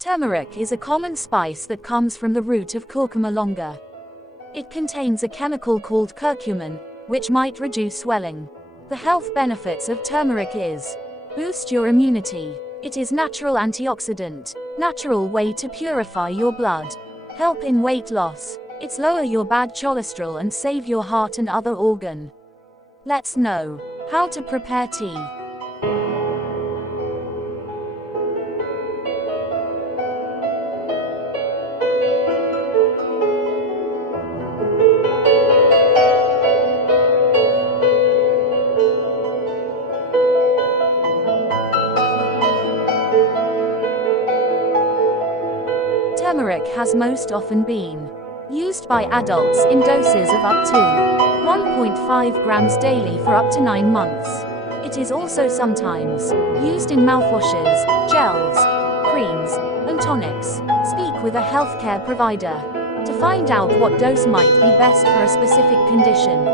Turmeric is a common spice that comes from the root of curcuma longa. It contains a chemical called curcumin, which might reduce swelling. The health benefits of turmeric is: boost your immunity. It is natural antioxidant, natural way to purify your blood. Help in weight loss. It's lower your bad cholesterol and save your heart and other organ. Let's know how to prepare tea. Turmeric has most often been used by adults in doses of up to 1.5 grams daily for up to 9 months. It is also sometimes used in mouthwashes, gels, creams, and tonics. Speak with a healthcare provider to find out what dose might be best for a specific condition.